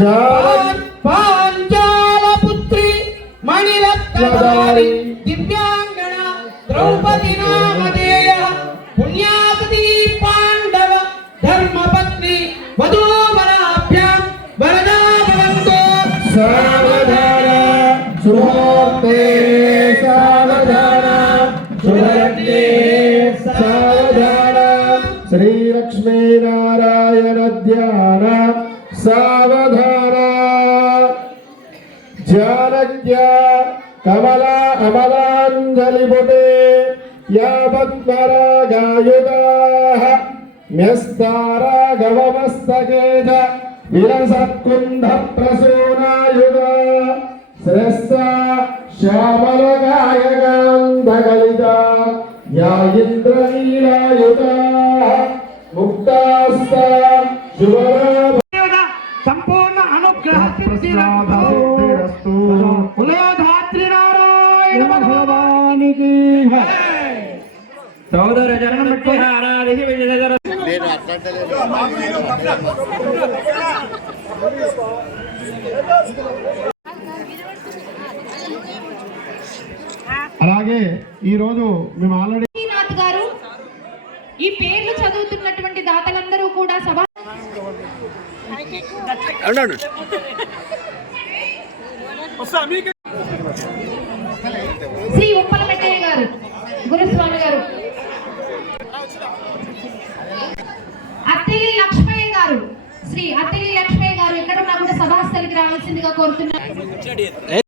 జాన- పాంచాలపుత్రి మణిరత్నధారి దివ్యాంగణ ద్రౌపది నామధేయ పుణ్యాసతి పాండవ ధర్మపత్ని వధూవరాభ్యాం వరదా భవంతో సావధాన సుహోత్తే సావధాన సుహద్దే సావధాన శ్రీలక్ష్మీనారాయణ ధ్యాన సావధాన. జానజ్ఞ కమల అమలాంజలిపుటే యావత్పరాగాయుధాః న్యస్తారాగవమస్తకే విలసత్కుంధ విలసత్కుండ ప్రసూనాయుధా శ్రేష్ఠా శ్యామలకాయగాంధగలిత యా ఇంద్రనీలాయుధా ముక్తాస్త శుభరాభ అనుగ్రహ ప్రసాదస్తు కులధాత్రి నారాయణ భగవానికి సోదర జనం పెట్టి ఆరాధించి విజయదర అలాగే ఈరోజు మేము ఆల్రెడీ శ్రీనాథ్ గారు ఈ పేర్లు చదువుతున్నటువంటి దాతలందరూ కూడా సభ శ్రీ గారు గురుస్వామి గారు. అత్తిలి లక్ష్మయ్య గారు శ్రీ అత్తిలి లక్ష్మయ్య గారు ఎక్కడ కూడా సభాస్థలికి రావాల్సిందిగా కోరుతున్నారు